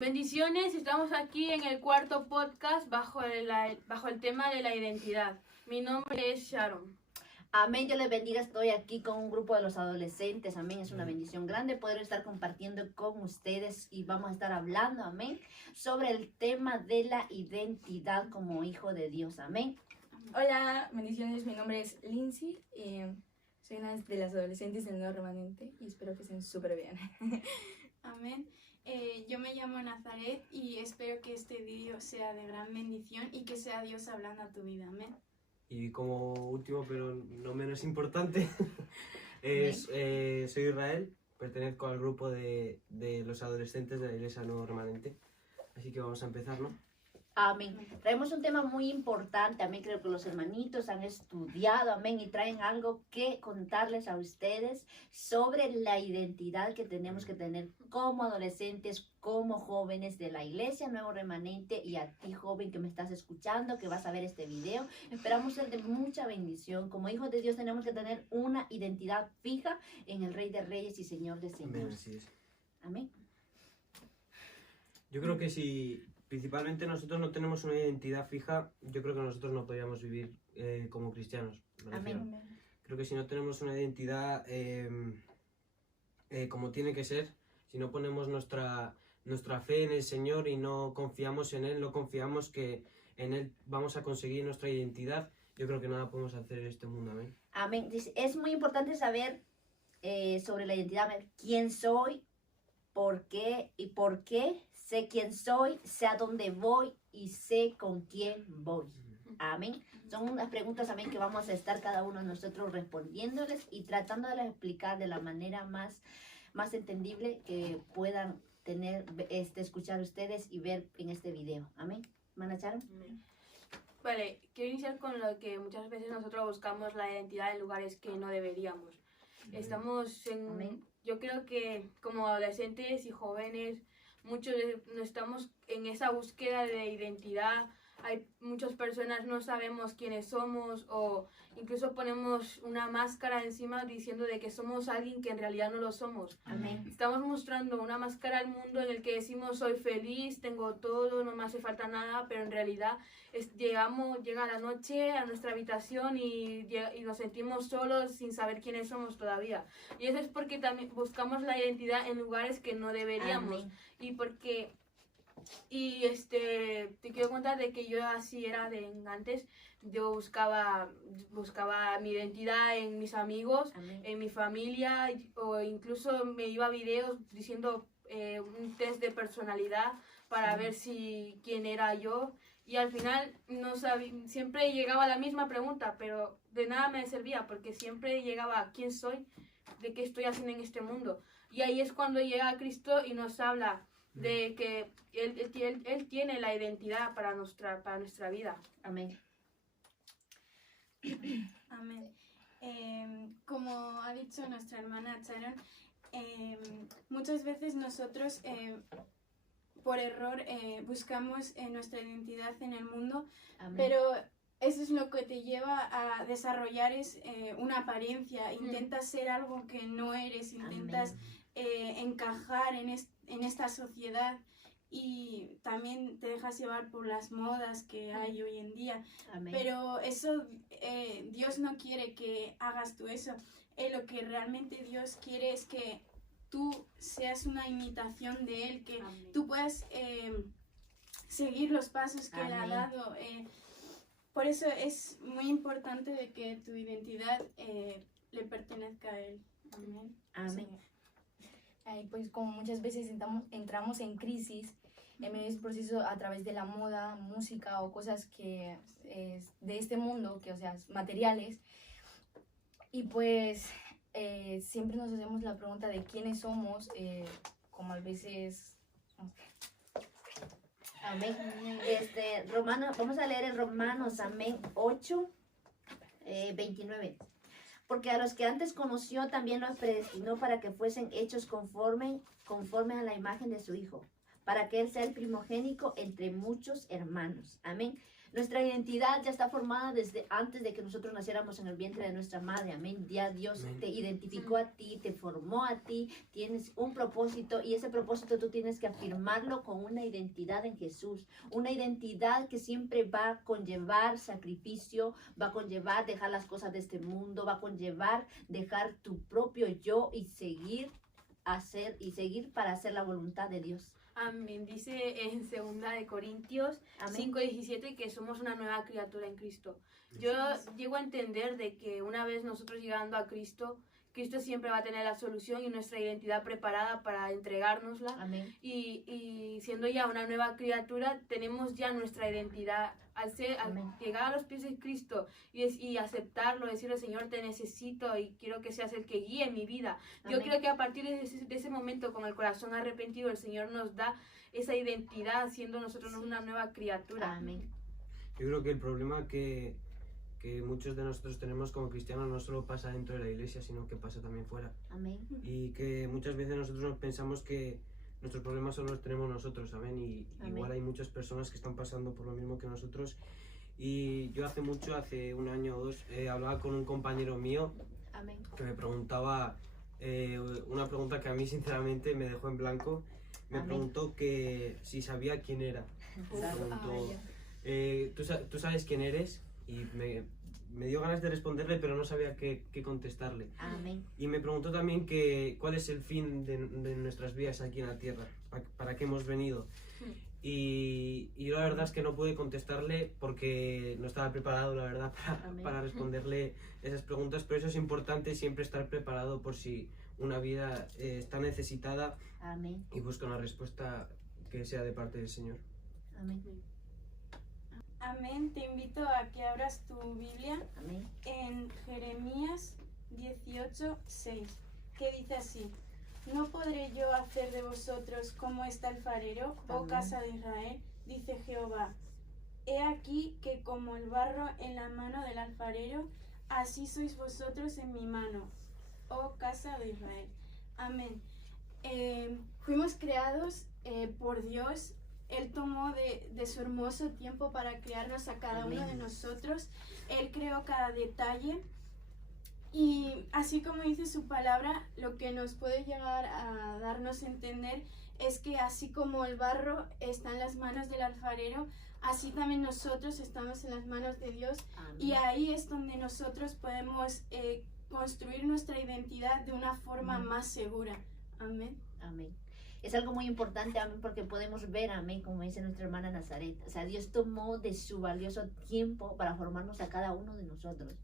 Bendiciones, estamos aquí en el cuarto podcast bajo el tema de la identidad. Mi nombre es Sharon. Amén, Dios les bendiga. Estoy aquí con un grupo de los adolescentes. Amén, es una bendición grande poder estar compartiendo con ustedes y vamos a estar hablando, amén, sobre el tema de la identidad como hijo de Dios. Amén. Hola, bendiciones, mi nombre es Lindsay y soy una de las adolescentes del Nuevo Remanente y espero que estén súper bien. Amén. Yo me llamo Nazaret y espero que este vídeo sea de gran bendición y que sea Dios hablando a tu vida. Amén. Y como último, pero no menos importante, soy Israel, pertenezco al grupo de los adolescentes de la Iglesia Nuevo Remanente. Así que vamos a empezar, ¿no? Amén. Traemos un tema muy importante. Amén. Creo que los hermanitos han estudiado. Amén. Y traen algo que contarles a ustedes sobre la identidad que tenemos que tener como adolescentes, como jóvenes de la Iglesia Nuevo Remanente. Y a ti, joven, que me estás escuchando, que vas a ver este video. Esperamos ser de mucha bendición. Como hijos de Dios tenemos que tener una identidad fija en el Rey de Reyes y Señor de Amén, Señores. así es. Amén. Yo creo que si principalmente nosotros no tenemos una identidad fija, yo creo que nosotros no podríamos vivir como cristianos. Me refiero. Amén. Creo que si no tenemos una identidad como tiene que ser, si no ponemos nuestra fe en el Señor y no confiamos en Él, no confiamos que en Él vamos a conseguir nuestra identidad, yo creo que nada podemos hacer en este mundo. Amén. Amén. Dice, es muy importante saber sobre la identidad. ¿Quién soy? ¿Por qué? ¿Y por qué? Sé quién soy, sé a dónde voy y sé con quién voy. Amén. Son unas preguntas, amén, que vamos a estar cada uno de nosotros respondiéndoles y tratándoles de explicar de la manera más entendible que puedan tener, escuchar ustedes y ver en este video. Amén. ¿Hermana Sharon? Vale, quiero iniciar con lo que muchas veces nosotros buscamos la identidad en lugares que no deberíamos. Estamos en... Amén. Yo creo que como adolescentes y jóvenes, muchos no estamos en esa búsqueda de identidad. Hay muchas personas no sabemos quiénes somos o incluso ponemos una máscara encima diciendo de que somos alguien que en realidad no lo somos. Amén. Estamos mostrando una máscara al mundo en el que decimos soy feliz, tengo todo, no me hace falta nada, pero en realidad llega la noche a nuestra habitación y nos sentimos solos sin saber quiénes somos todavía. Y eso es porque también buscamos la identidad en lugares que no deberíamos. Amén. Te quiero contar de que yo así era antes. Yo buscaba mi identidad en mis amigos, Amén. en mi familia, o incluso me iba a videos diciendo un test de personalidad para ver quién era yo. Y al final no sabía, siempre llegaba la misma pregunta, pero de nada me servía porque siempre llegaba ¿quién soy? ¿De qué estoy haciendo en este mundo? Y ahí es cuando llega Cristo y nos habla de que Él tiene la identidad para nuestra vida. Amén. Amén. Como ha dicho nuestra hermana Sharon, muchas veces nosotros por error buscamos nuestra identidad en el mundo, Amén. pero eso es lo que te lleva a desarrollar una apariencia. Intentas ser algo que no eres, intentas encajar en esta sociedad y también te dejas llevar por las modas que hay hoy en día. Amén. Pero eso, Dios no quiere que hagas tú eso. Lo que realmente Dios quiere es que tú seas una imitación de Él, que Amén. tú puedas seguir los pasos que Él ha Amén. dado. Por eso es muy importante de que tu identidad le pertenezca a Él. Amén. Amén. Pues como muchas veces entramos en crisis en medio de ese proceso a través de la moda, música o cosas que de este mundo, que o sea, materiales. Y pues siempre nos hacemos la pregunta de quiénes somos, como a veces... Amén. Vamos a leer en Romanos, amén, 8, 29. Porque a los que antes conoció también los predestinó para que fuesen hechos conforme a la imagen de su Hijo, para que Él sea el primogénito entre muchos hermanos. Amén. Nuestra identidad ya está formada desde antes de que nosotros naciéramos en el vientre de nuestra madre. Amén. Ya Dios Amén. te identificó a ti, te formó a ti, tienes un propósito y ese propósito tú tienes que afirmarlo con una identidad en Jesús. Una identidad que siempre va a conllevar sacrificio, va a conllevar dejar las cosas de este mundo, va a conllevar dejar tu propio yo y seguir para hacer la voluntad de Dios. Amén. Dice en 2 de Corintios Amén. 5:17 que somos una nueva criatura en Cristo. Yo llego a entender de que una vez nosotros llegando a Cristo, Cristo siempre va a tener la solución y nuestra identidad preparada para entregárnosla. Amén. Y siendo ya una nueva criatura, tenemos ya nuestra identidad. Al Amén. llegar a los pies de Cristo y aceptarlo, decirle, Señor, te necesito y quiero que seas el que guíe mi vida. Yo Amén. creo que a partir de ese momento, con el corazón arrepentido, el Señor nos da esa identidad, siendo nosotros una nueva criatura. Amén. Yo creo que el problema que muchos de nosotros tenemos como cristianos no solo pasa dentro de la iglesia, sino que pasa también fuera. Amén. Y que muchas veces nosotros nos pensamos que nuestros problemas solo los tenemos nosotros, ¿saben? Y Amén. igual hay muchas personas que están pasando por lo mismo que nosotros. Y yo hace 1 año o 2, hablaba con un compañero mío Amén. que me preguntaba una pregunta que a mí sinceramente me dejó en blanco. Me Amén. preguntó que si sabía quién era. Me preguntó, ¿tú sabes quién eres? Y me dio ganas de responderle, pero no sabía qué contestarle. Amén. Y me preguntó también cuál es el fin de nuestras vidas aquí en la tierra, para qué hemos venido. Y yo la verdad es que no pude contestarle porque no estaba preparado, la verdad, Amén. para responderle esas preguntas, pero eso es importante, siempre estar preparado por si una vida está necesitada Amén. y busca una respuesta que sea de parte del Señor. Amén. Amén. Te invito a que abras tu Biblia Amén. en Jeremías 18:6, que dice así: ¿No podré yo hacer de vosotros como este alfarero, oh Amén. casa de Israel? Dice Jehová. He aquí que como el barro en la mano del alfarero, así sois vosotros en mi mano, oh casa de Israel. Amén. Fuimos creados por Dios. Él tomó de su hermoso tiempo para crearnos a cada Amén. uno de nosotros. Él creó cada detalle. Y así como dice su palabra, lo que nos puede llegar a darnos a entender es que así como el barro está en las manos del alfarero, así también nosotros estamos en las manos de Dios. Amén. Y ahí es donde nosotros podemos construir nuestra identidad de una forma Amén. más segura. Amén. Amén. Es algo muy importante, amén, porque podemos ver, amén, como dice nuestra hermana Nazaret. O sea, Dios tomó de su valioso tiempo para formarnos a cada uno de nosotros.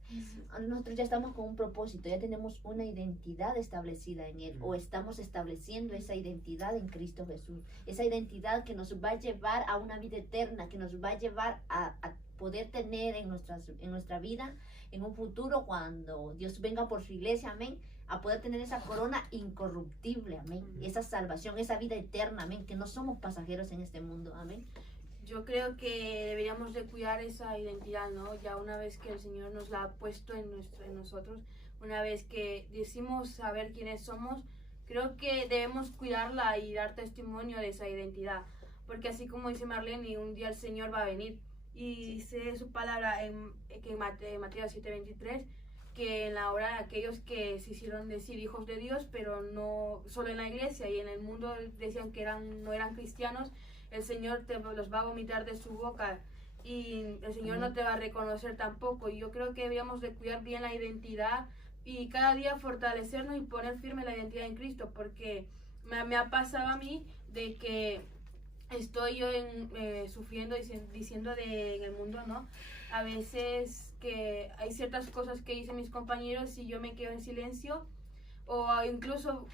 Nosotros ya estamos con un propósito, ya tenemos una identidad establecida en Él, o estamos estableciendo esa identidad en Cristo Jesús. Esa identidad que nos va a llevar a una vida eterna, que nos va a llevar a poder tener en nuestra vida, en un futuro, cuando Dios venga por su iglesia, amén, a poder tener esa corona incorruptible, amén, esa salvación, esa vida eterna, amén, que no somos pasajeros en este mundo, amén. Yo creo que deberíamos de cuidar esa identidad, ¿no? Ya una vez que el Señor nos la ha puesto en nosotros, una vez que decimos saber quiénes somos, creo que debemos cuidarla y dar testimonio de esa identidad. Porque así como dice Marlene, un día el Señor va a venir. Y dice su palabra en Mateo 7:23, que en la hora de aquellos que se hicieron decir hijos de Dios, pero no solo en la iglesia y en el mundo decían que no eran cristianos, el Señor los va a vomitar de su boca y el Señor no te va a reconocer tampoco. Y yo creo que debíamos de cuidar bien la identidad y cada día fortalecernos y poner firme la identidad en Cristo, porque me ha pasado a mí de que estoy yo sufriendo, diciendo en el mundo, ¿no? A veces que hay ciertas cosas que dicen mis compañeros y yo me quedo en silencio, o incluso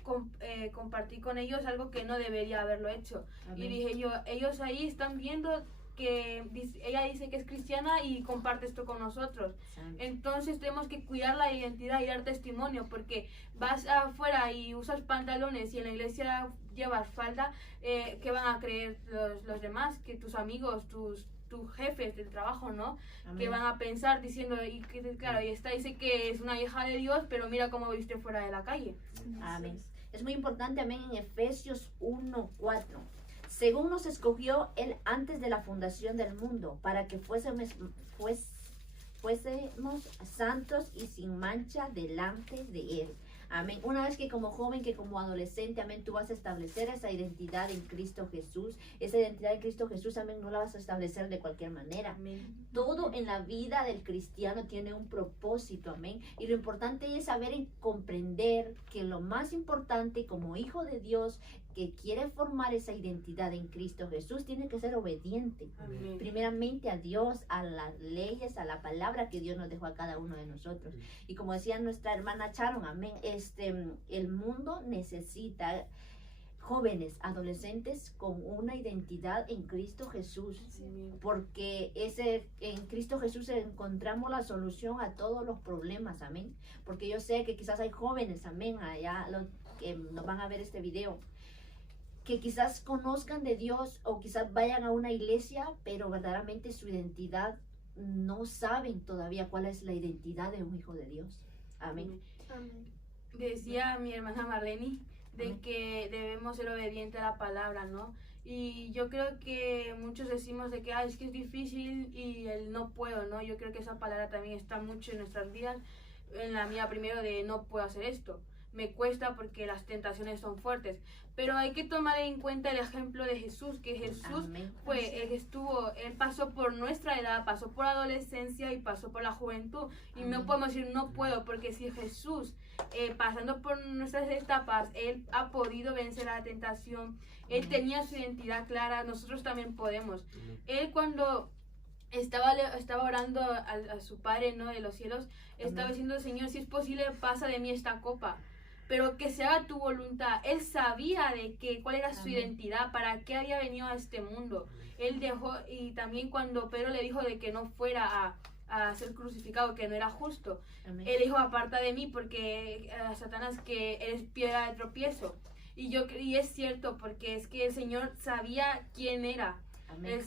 compartí con ellos algo que no debería haberlo hecho. Amén. Y dije yo, ellos ahí están viendo que ella dice que es cristiana y comparte esto con nosotros. Santo. Entonces tenemos que cuidar la identidad y dar testimonio, porque vas afuera y usas pantalones y en la iglesia llevas falda, ¿qué van a creer los demás? Que tus amigos, tus jefes del trabajo, ¿no? Amén. Que van a pensar diciendo, y que, claro, y esta dice que es una hija de Dios, pero mira cómo viste fuera de la calle. Amén. Es muy importante, amén, en Efesios 1:4. según nos escogió Él antes de la fundación del mundo, para que fuésemos santos y sin mancha delante de Él. Amén. Una vez que como joven, que como adolescente, amén, tú vas a establecer esa identidad en Cristo Jesús. Esa identidad en Cristo Jesús, amén, no la vas a establecer de cualquier manera. Amén. Todo en la vida del cristiano tiene un propósito, amén. Y lo importante es saber y comprender que lo más importante como hijo de Dios que quiere formar esa identidad en Cristo Jesús tiene que ser obediente. Amén. Primeramente a Dios, a las leyes, a la palabra que Dios nos dejó a cada uno de nosotros. Y como decía nuestra hermana Sharon, amén, el mundo necesita jóvenes, adolescentes con una identidad en Cristo Jesús, porque en Cristo Jesús encontramos la solución a todos los problemas, amén. Porque yo sé que quizás hay jóvenes, amén, allá los que nos van a ver este video, que quizás conozcan de Dios o quizás vayan a una iglesia, pero verdaderamente su identidad no saben todavía cuál es la identidad de un hijo de Dios. Amén. Amén. Decía mi hermana Marlene de Amén. que debemos ser obedientes a la palabra, ¿no? Y yo creo que muchos decimos de que es que es difícil y el no puedo, ¿no? Yo creo que esa palabra también está mucho en nuestras vidas. En la mía primero de no puedo hacer esto. Me cuesta porque las tentaciones son fuertes. Pero hay que tomar en cuenta el ejemplo de Jesús, que Jesús Amén. fue, él pasó por nuestra edad, pasó por la adolescencia y pasó por la juventud. Y no Amén. podemos decir no puedo, porque si Jesús, pasando por nuestras etapas, él ha podido vencer a la tentación, él tenía su identidad clara, nosotros también podemos. Él cuando estaba orando a su Padre, ¿no?, de los cielos, estaba Amén. diciendo, Señor, si es posible, pasa de mí esta copa, pero que se haga tu voluntad. Él sabía de cuál era su Amén. identidad, para qué había venido a este mundo. Él dejó, y también cuando Pedro le dijo de que no fuera a ser crucificado, que no era justo, Amén. él dijo, aparta de mí, porque Satanás, que eres piedra de tropiezo. Y es cierto, porque es que el Señor sabía quién era. Amén.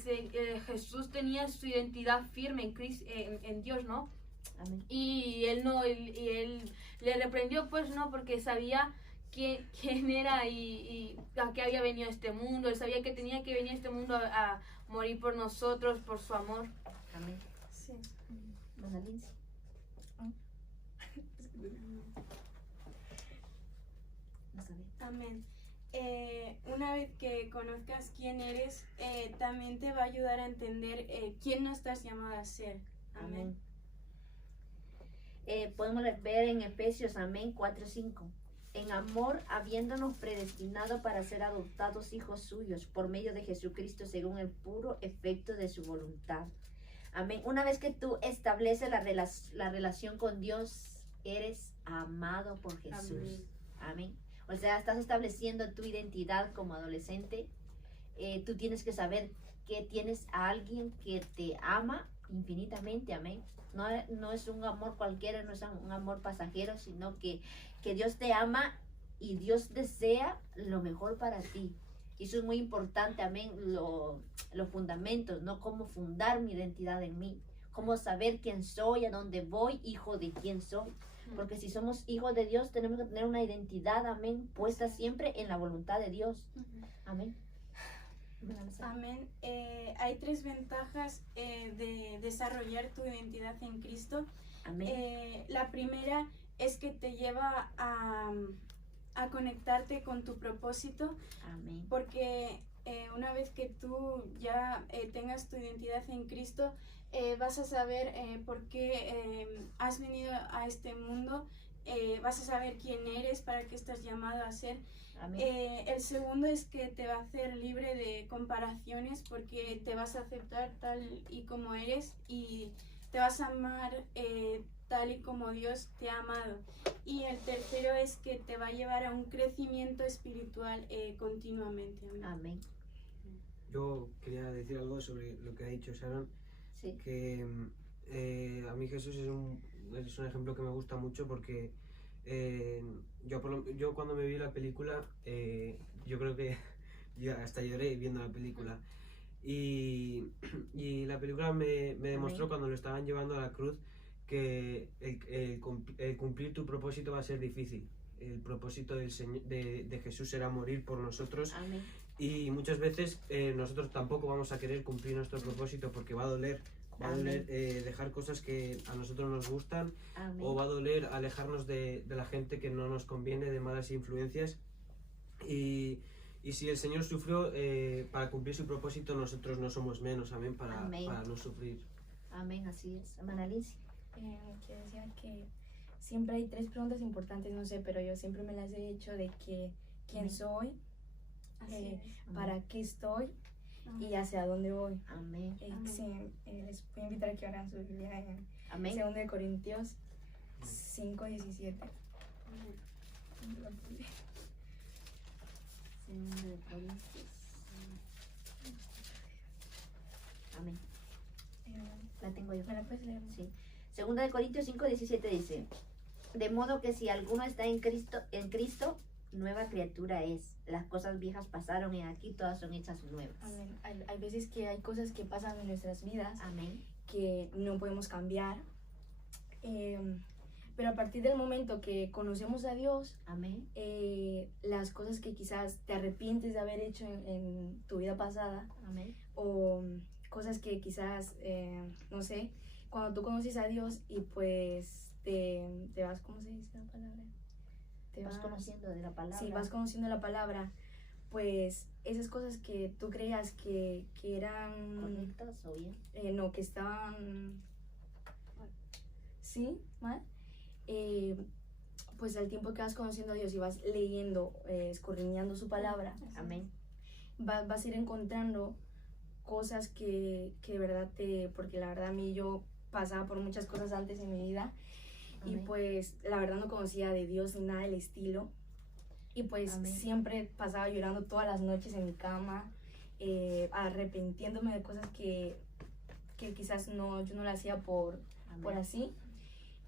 Jesús tenía su identidad firme en Dios, ¿no? Amén. Y él le reprendió, pues no, porque sabía quién era y a qué había venido a este mundo. Él sabía que tenía que venir a este mundo a morir por nosotros, por su amor. Amén. Sí. Hermana Lindsay. Vamos a ver. Amén. Una vez que conozcas quién eres, también te va a ayudar a entender quién no estás llamada a ser. Amén. Podemos ver en Efesios, amén, 4:5. En amor, habiéndonos predestinado para ser adoptados hijos suyos por medio de Jesucristo según el puro efecto de su voluntad. Amén. Una vez que tú estableces la relación con Dios, eres amado por Jesús. Amén. O sea, estás estableciendo tu identidad como adolescente. Tú tienes que saber que tienes a alguien que te ama infinitamente. Amén. No es un amor cualquiera, no es un amor pasajero, sino que Dios te ama y Dios desea lo mejor para ti. Y eso es muy importante, amén, los fundamentos, ¿no? Cómo fundar mi identidad en mí, cómo saber quién soy, a dónde voy, hijo de quién soy. Porque si somos hijos de Dios, tenemos que tener una identidad, amén, puesta siempre en la voluntad de Dios. Amén. Amén. Hay 3 ventajas de desarrollar tu identidad en Cristo. Amén. La primera es que te lleva a conectarte con tu propósito, Amén. porque una vez que tú ya tengas tu identidad en Cristo, vas a saber por qué has venido a este mundo, vas a saber quién eres, para qué estás llamado a ser. Amén. El segundo es que te va a hacer libre de comparaciones, porque te vas a aceptar tal y como eres y te vas a amar tal y como Dios te ha amado. Y el tercero es que te va a llevar a un crecimiento espiritual continuamente. Amén. Yo quería decir algo sobre lo que ha dicho Sharon, Sí. que a mí Jesús es un ejemplo que me gusta mucho, porque yo cuando me vi la película, yo creo que yo hasta lloré viendo la película. Y la película me demostró, Amén. cuando lo estaban llevando a la cruz, que el cumplir tu propósito va a ser difícil. El propósito de Jesús era morir por nosotros, Amén. Y muchas veces nosotros tampoco vamos a querer cumplir nuestro propósito porque va a doler. Va a doler dejar cosas que a nosotros nos gustan. Amén. O va a doler alejarnos de la gente que no nos conviene, de malas influencias. Y si el Señor sufrió para cumplir su propósito, nosotros no somos menos, amén, para no sufrir. Amén, así es. Hermana Alicia. Que decía que siempre hay 3 preguntas importantes, no sé, pero yo siempre me las he hecho de que quién soy, para qué estoy y hacia dónde voy. Amén. Sí, les voy a invitar a que abran su Biblia en Amén. 2 de Corintios 5:17. Segunda de Corintios. Amén. La tengo yo. ¿Me la puedes leer? Sí. Segunda de Corintios 5:17 dice: de modo que si alguno está en Cristo, nueva criatura es. Las cosas viejas pasaron y aquí todas son hechas nuevas. Amén. Hay veces que hay cosas que pasan en nuestras vidas Amén. que no podemos cambiar. Pero a partir del momento que conocemos a Dios, Amén. las cosas que quizás te arrepientes de haber hecho en tu vida pasada, Amén. o cosas que quizás, no sé, cuando tú conoces a Dios y pues te vas, ¿cómo se dice la palabra? Te Vas conociendo de la palabra. Sí, vas conociendo la palabra, pues esas cosas que tú creías que eran... ¿Correctas o bien? No, que estaban... ¿Sí? ¿Mal? Pues al tiempo que vas conociendo a Dios y vas leyendo, escudriñando su palabra, Amén. vas a ir encontrando cosas que de verdad porque la verdad a mí yo pasaba por muchas cosas antes en mi vida. Amén. Y pues la verdad no conocía de Dios ni nada del estilo. Y pues Amén. siempre pasaba llorando todas las noches en mi cama, arrepintiéndome de cosas que quizás yo no lo hacía por así.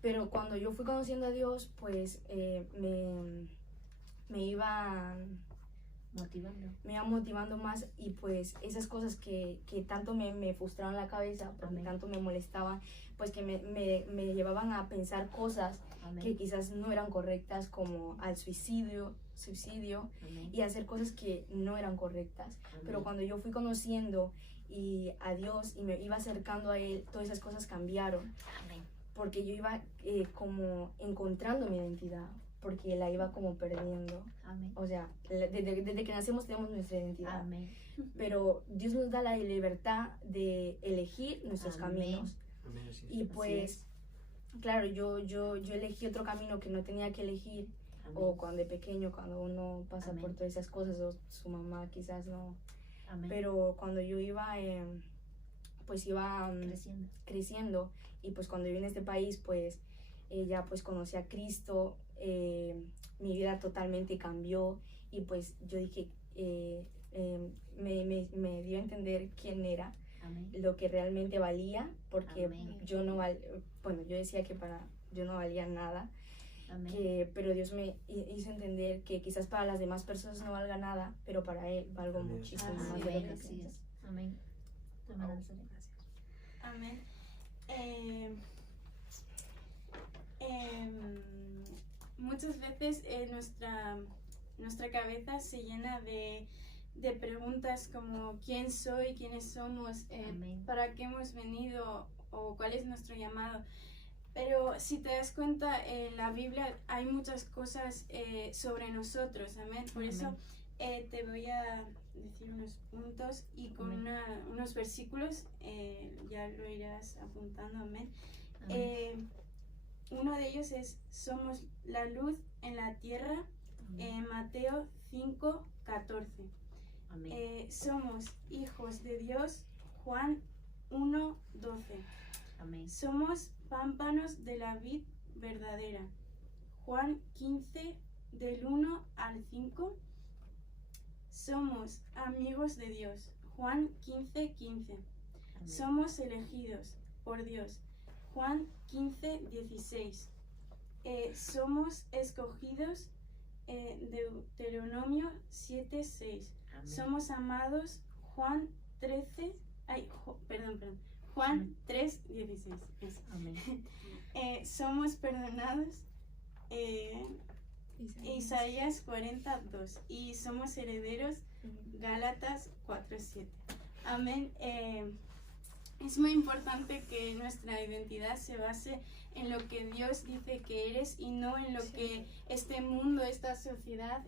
Pero cuando yo fui conociendo a Dios, pues me iba motivando más, y pues esas cosas que tanto me frustraban la cabeza, porque Amén. tanto me molestaban, pues que me llevaban a pensar cosas Amén. que quizás no eran correctas, como al suicidio Amén. y hacer cosas que no eran correctas. Amén. Pero cuando yo fui conociendo a Dios y me iba acercando a Él, todas esas cosas cambiaron, Amén. porque yo iba como encontrando mi identidad, porque la iba como perdiendo. Amén. O sea, desde que nacemos tenemos nuestra identidad, Amén. pero Dios nos da la libertad de elegir nuestros Amén. caminos. Amén, así es. Y Así pues, es. claro, yo elegí otro camino que no tenía que elegir, Amén. o cuando de pequeño, cuando uno pasa Amén. por todas esas cosas, o su mamá quizás no. Amén. Pero cuando yo iba, pues iba creciendo, y pues cuando vine a este país, pues ya pues conocí a Cristo, mi vida totalmente cambió, y pues yo dije, me dio a entender quién era, Amén. lo que realmente valía, porque Amén. yo decía que yo no valía nada, Amén. pero Dios me hizo entender que quizás para las demás personas no valga nada, pero para Él valgo Amén. muchísimo Así más de lo es, que así piensas. es. Amén. Hermana Nazaré. Amén. Muchas veces nuestra cabeza se llena de preguntas como quién soy, quiénes somos, Amén. para qué hemos venido o cuál es nuestro llamado. Pero si te das cuenta, en la Biblia hay muchas cosas sobre nosotros, amén. Por eso te voy a decir unos puntos y con unos versículos, ya lo irás apuntando, amén. Amén. Uno de ellos es: somos la luz en la tierra, Mateo 5:14. Amén. Somos hijos de Dios, Juan 1:12. Amén. Somos pámpanos de la vid verdadera, Juan 15, del 1 al 5. Somos amigos de Dios, Juan 15:15. Amén. Somos elegidos por Dios, Juan 15:16. Somos escogidos, Deuteronomio 7:6. Amén. Somos amados, Juan 3:16. Eso. Amén. Somos perdonados, Isaías 40:2. Y somos herederos Gálatas 4:7. Amén. Es muy importante que nuestra identidad se base en lo que Dios dice que eres y no en lo que este mundo, esta sociedad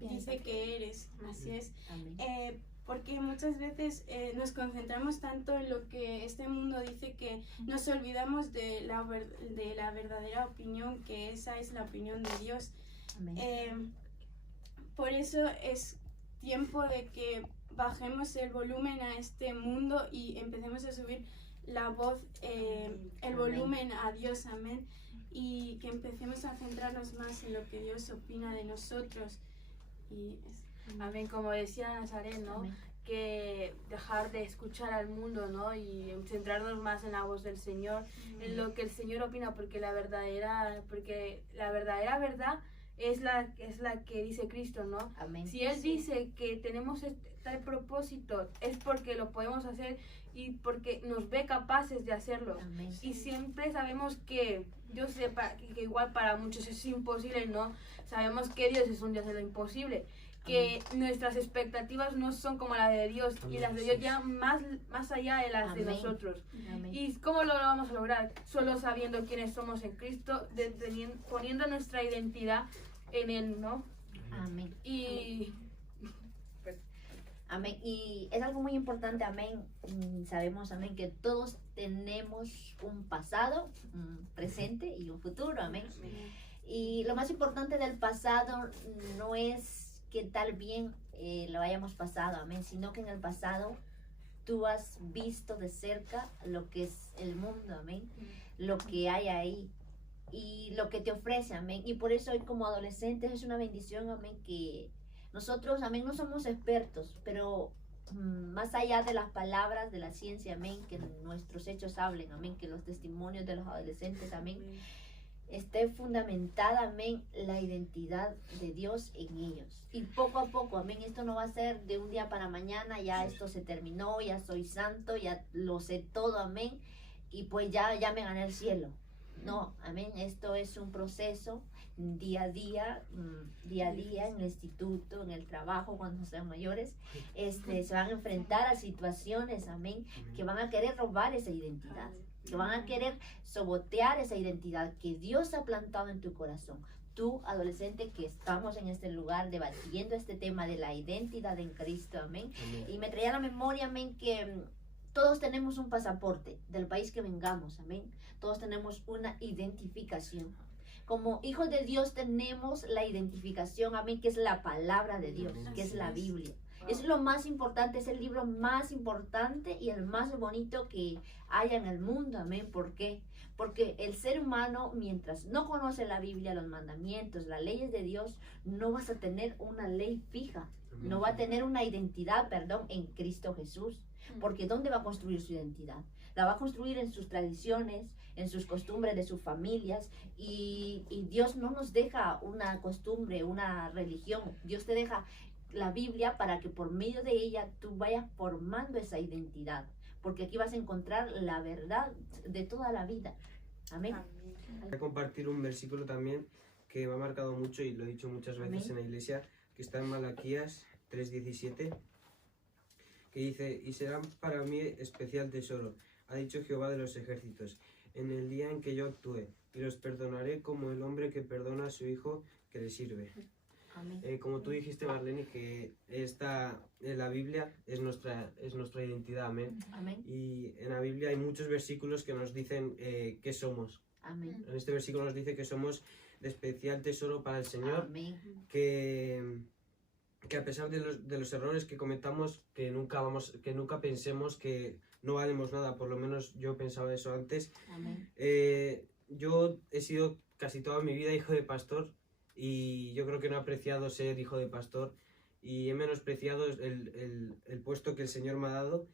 dice que eres. Así es. Amén. Porque muchas veces nos concentramos tanto en lo que este mundo dice que nos olvidamos de la verdadera opinión, que esa es la opinión de Dios. Amén. Por eso es tiempo de que bajemos el volumen a este mundo y empecemos a subir la voz, el volumen a Dios, amén, y que empecemos a centrarnos más en lo que Dios opina de nosotros. Amén, como decía Nazaret, ¿no? Amén. Que dejar de escuchar al mundo, ¿no? Y centrarnos más en la voz del Señor, en lo que el Señor opina, porque la verdadera verdad es la que dice Cristo, ¿no? Amén. Si Él dice que tenemos tal propósito, es porque lo podemos hacer y porque nos ve capaces de hacerlo. Amén. Y siempre sabemos que, yo sé que igual para muchos es imposible, ¿no? Sabemos que Dios es un Dios de lo imposible, que nuestras expectativas no son como las de Dios, y las de Dios ya más allá de las de Amén. nosotros. Amén. ¿Y cómo lo vamos a lograr? Solo sabiendo quiénes somos en Cristo, poniendo nuestra identidad en Él, ¿no? Amén. Y Amén. Y es algo muy importante, amén. Sabemos, amén, que todos tenemos un pasado, un presente y un futuro, amén. Y lo más importante del pasado no es que tal bien lo hayamos pasado, amén, sino que en el pasado tú has visto de cerca lo que es el mundo, amén, lo que hay ahí y lo que te ofrece, amén. Y por eso hoy como adolescentes es una bendición, amén, que nosotros, amén, no somos expertos, pero más allá de las palabras, de la ciencia, amén, que nuestros hechos hablen, amén, que los testimonios de los adolescentes, amén, esté fundamentada, amén, la identidad de Dios en ellos. Y poco a poco, amén, esto no va a ser de un día para mañana, ya esto se terminó, ya soy santo, ya lo sé todo, amén, y pues ya me gané el cielo. No, amén, esto es un proceso día a día en el instituto, en el trabajo, cuando sean mayores, se van a enfrentar a situaciones, amén, que van a querer robar esa identidad, que van a querer sabotear esa identidad que Dios ha plantado en tu corazón. Tú, adolescente, que estamos en este lugar debatiendo este tema de la identidad en Cristo, amén, y me traía a la memoria, amén, que todos tenemos un pasaporte del país que vengamos, amén, todos tenemos una identificación. Como hijos de Dios tenemos la identificación, amén, que es la palabra de Dios, que es la Biblia. Es lo más importante, es el libro más importante y el más bonito que haya en el mundo, amén. ¿Por qué? Porque el ser humano, mientras no conoce la Biblia, los mandamientos, las leyes de Dios, no vas a tener una ley fija, no va a tener una identidad, en Cristo Jesús. Porque ¿dónde va a construir su identidad? La va a construir en sus tradiciones, en sus costumbres de sus familias, y Dios no nos deja una costumbre, una religión. Dios te deja la Biblia para que por medio de ella tú vayas formando esa identidad, porque aquí vas a encontrar la verdad de toda la vida. Amén. Voy a compartir un versículo también que me ha marcado mucho y lo he dicho muchas veces en la iglesia, que está en Malaquías 3:17, que dice: y serán para mí especial tesoro, ha dicho Jehová de los ejércitos, en el día en que yo actúe, y los perdonaré como el hombre que perdona a su hijo que le sirve. Amén. Como tú dijiste, Marlene, que la Biblia es nuestra identidad, amén. Amén. Y en la Biblia hay muchos versículos que nos dicen qué somos. Amén. En este versículo nos dice que somos de especial tesoro para el Señor, Amén. que a pesar de los errores que cometamos, que nunca pensemos que no valemos nada. Por lo menos yo pensaba eso antes. Amén. Yo he sido casi toda mi vida hijo de pastor, y yo creo que no he apreciado ser hijo de pastor, y he menospreciado el puesto que el Señor me ha dado,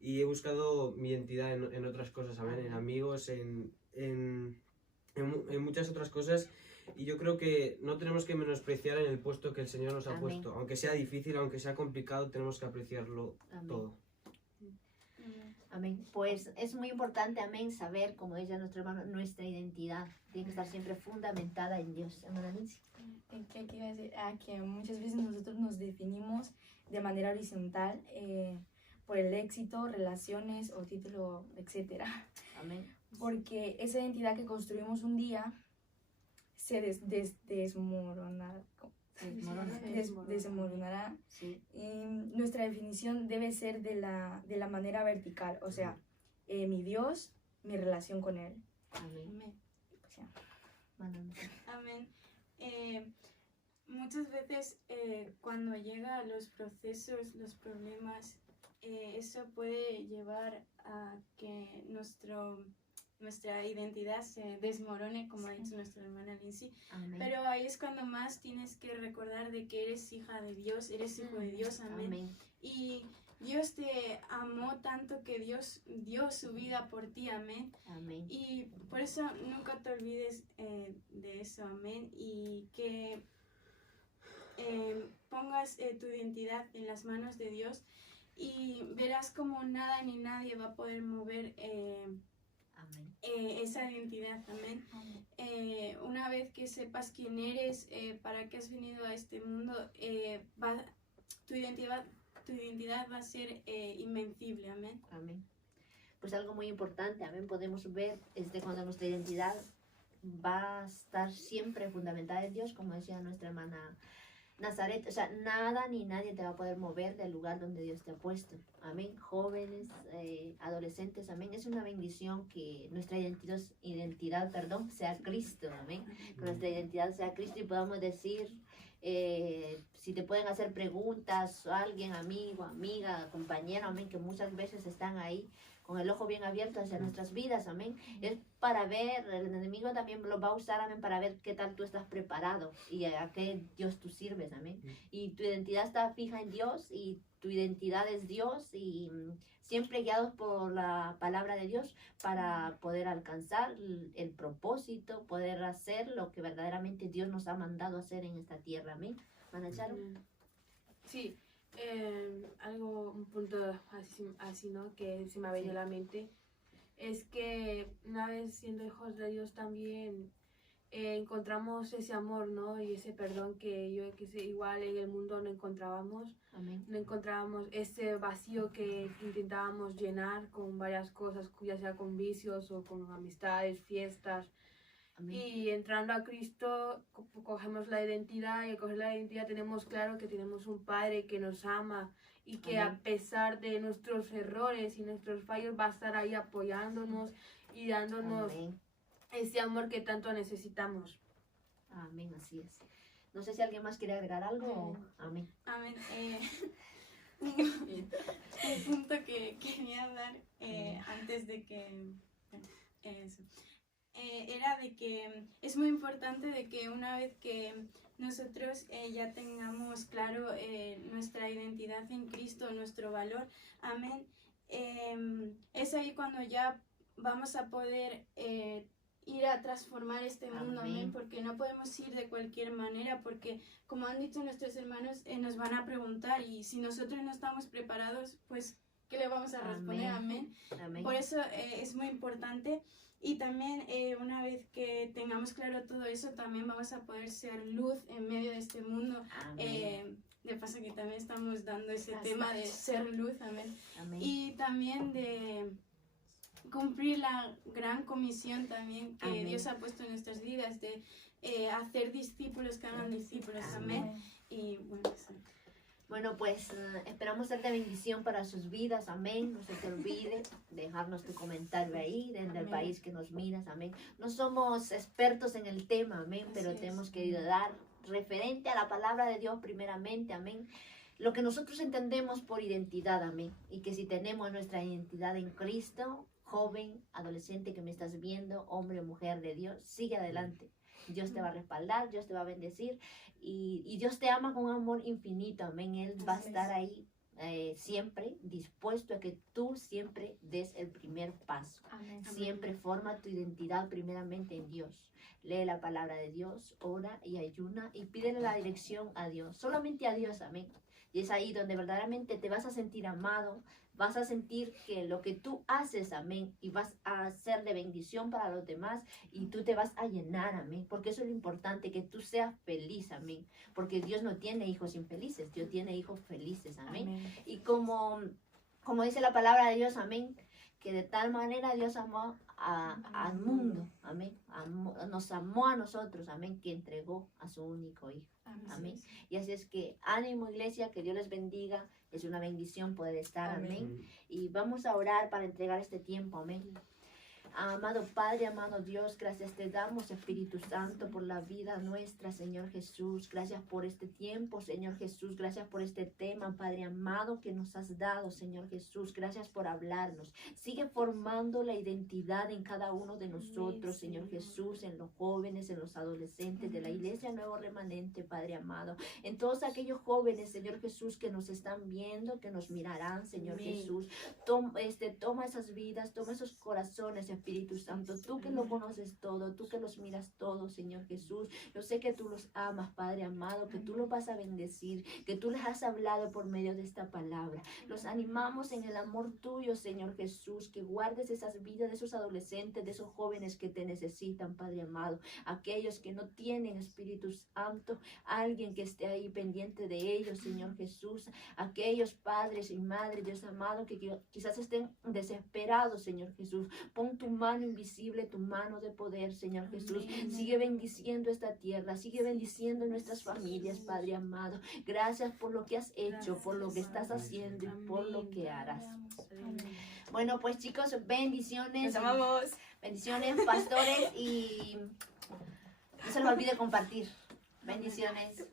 y he buscado mi identidad en otras cosas, amén, en amigos, en muchas otras cosas. Y yo creo que no tenemos que menospreciar en el puesto que el Señor nos ha Amén. puesto. Aunque sea difícil, aunque sea complicado, tenemos que apreciarlo Amén. todo. Amén. Pues es muy importante, amén, saber, como dice nuestro hermano, nuestra identidad tiene que estar siempre fundamentada en Dios. Hermana Nancy. ¿Qué iba a decir? Que muchas veces nosotros nos definimos de manera horizontal por el éxito, relaciones o título, etc. Amén. Porque esa identidad que construimos un día se desmoronará. Desmoronará. Sí. Y nuestra definición debe ser de la manera vertical, o sea, mi Dios, mi relación con Él. Amén. Amén. O sea, Manuel. Amén. Muchas veces cuando llega a los procesos, los problemas, eso puede llevar a que nuestra identidad se desmorone, como ha dicho nuestra hermana Lindsay. Amén. Pero ahí es cuando más tienes que recordar de que eres hija de Dios, eres hijo de Dios. Amén. Amén. Y Dios te amó tanto que Dios dio su vida por ti. Amén. Amén. Y por eso nunca te olvides de eso. Amén. Y que pongas tu identidad en las manos de Dios y verás como nada ni nadie va a poder mover Amén. esa identidad. Amén. Una vez que sepas quién eres, para qué has venido a este mundo, tu identidad va a ser invencible. Amén. Amén. Pues algo muy importante, amén, podemos ver es de cuando nuestra identidad va a estar siempre fundamentada en Dios, como decía nuestra hermana Nazaret, o sea, nada ni nadie te va a poder mover del lugar donde Dios te ha puesto. Amén. Jóvenes, adolescentes, amén. Es una bendición que nuestra identidad, sea Cristo, amén. Que nuestra identidad sea Cristo y podamos decir, si te pueden hacer preguntas, alguien, amigo, amiga, compañero, amén, que muchas veces están ahí con el ojo bien abierto hacia nuestras vidas, amén. Es para ver, el enemigo también lo va a usar, amén, para ver qué tal tú estás preparado y a qué Dios tú sirves, amén. Y tu identidad está fija en Dios y tu identidad es Dios y siempre guiados por la palabra de Dios para poder alcanzar el propósito, poder hacer lo que verdaderamente Dios nos ha mandado hacer en esta tierra, amén. ¿Mana Charo? Sí, un punto así, ¿no? Que se me ha venido a la mente es que una vez siendo hijos de Dios también encontramos ese amor, ¿no? Y ese perdón que igual en el mundo no encontrábamos. Amén. No encontrábamos ese vacío que intentábamos llenar con varias cosas, ya sea con vicios o con amistades, fiestas. Amén. Y entrando a Cristo, cogemos la identidad y al coger la identidad tenemos claro que tenemos un Padre que nos ama y que Amén. a pesar de nuestros errores y nuestros fallos va a estar ahí apoyándonos y dándonos Amén. ese amor que tanto necesitamos. Amén, así es. No sé si alguien más quiere agregar algo. o- Amén. Amén. Un punto que quería dar antes de que eso, era de que es muy importante de que una vez que nosotros ya tengamos claro nuestra identidad en Cristo, nuestro valor, amén, es ahí cuando ya vamos a poder ir a transformar este mundo, Amén. amén, porque no podemos ir de cualquier manera, porque como han dicho nuestros hermanos, nos van a preguntar y si nosotros no estamos preparados, pues, ¿qué le vamos a responder? Amén. Amén. Por eso es muy importante y también una vez que tengamos claro todo eso, también vamos a poder ser luz en medio de este mundo. Amén. De paso que también estamos dando ese Así tema de es. ser luz, amén. Amén. Y también de cumplir la gran comisión también que Amén. Dios ha puesto en nuestras vidas, de hacer discípulos que hagan discípulos, amén. Y bueno, eso. Bueno, pues esperamos ser de bendición para sus vidas, amén. No se te olvide dejarnos tu comentario ahí, desde el Amén. país que nos miras, amén. No somos expertos en el tema, amén, pero Así te es. hemos querido dar referente a la palabra de Dios primeramente, amén. Lo que nosotros entendemos por identidad, amén. Y que si tenemos nuestra identidad en Cristo, joven, adolescente que me estás viendo, hombre o mujer de Dios, sigue adelante. Dios te va a respaldar, Dios te va a bendecir y Dios te ama con un amor infinito, amén. Él va a Así estar es. ahí siempre dispuesto a que tú siempre des el primer paso. Amén. Siempre forma tu identidad primeramente en Dios. Lee la palabra de Dios, ora y ayuna y pídele la dirección a Dios, solamente a Dios, amén. Y es ahí donde verdaderamente te vas a sentir amado, vas a sentir que lo que tú haces, amén, y vas a ser de bendición para los demás y tú te vas a llenar, amén, porque eso es lo importante, que tú seas feliz, amén, porque Dios no tiene hijos infelices, Dios tiene hijos felices, amén. Y como dice la palabra de Dios, amén, que de tal manera Dios amó al mundo, amén, nos amó a nosotros, amén, que entregó a su único hijo, amén. Y así es que ánimo, iglesia, que Dios les bendiga, es una bendición poder estar, amén. Y vamos a orar para entregar este tiempo, amén. Amado Padre, amado Dios, gracias te damos, Espíritu Santo, por la vida nuestra, Señor Jesús. Gracias por este tiempo, Señor Jesús. Gracias por este tema, Padre amado, que nos has dado, Señor Jesús. Gracias por hablarnos. Sigue formando la identidad en cada uno de nosotros, Señor Jesús, en los jóvenes, en los adolescentes de la Iglesia Nuevo Remanente, Padre amado. En todos aquellos jóvenes, Señor Jesús, que nos están viendo, que nos mirarán, Señor Jesús. Toma esas vidas, toma esos corazones, Espíritu Santo, tú que lo conoces todo, tú que los miras todo, Señor Jesús. Yo sé que tú los amas, Padre amado, que tú los vas a bendecir, que tú les has hablado por medio de esta palabra. Los animamos en el amor tuyo, Señor Jesús, que guardes esas vidas de esos adolescentes, de esos jóvenes que te necesitan, Padre amado. Aquellos que no tienen, Espíritu Santo, alguien que esté ahí pendiente de ellos, Señor Jesús. Aquellos padres y madres, Dios amado, que quizás estén desesperados, Señor Jesús. Pon tu mano invisible, tu mano de poder, Señor Jesús. Sigue bendiciendo esta tierra, sigue bendiciendo nuestras familias, Padre amado. Gracias por lo que has hecho, por lo que estás haciendo y por lo que harás. Bueno, pues chicos, bendiciones. Nos amamos. Bendiciones, pastores, y no se les olvide compartir. Bendiciones.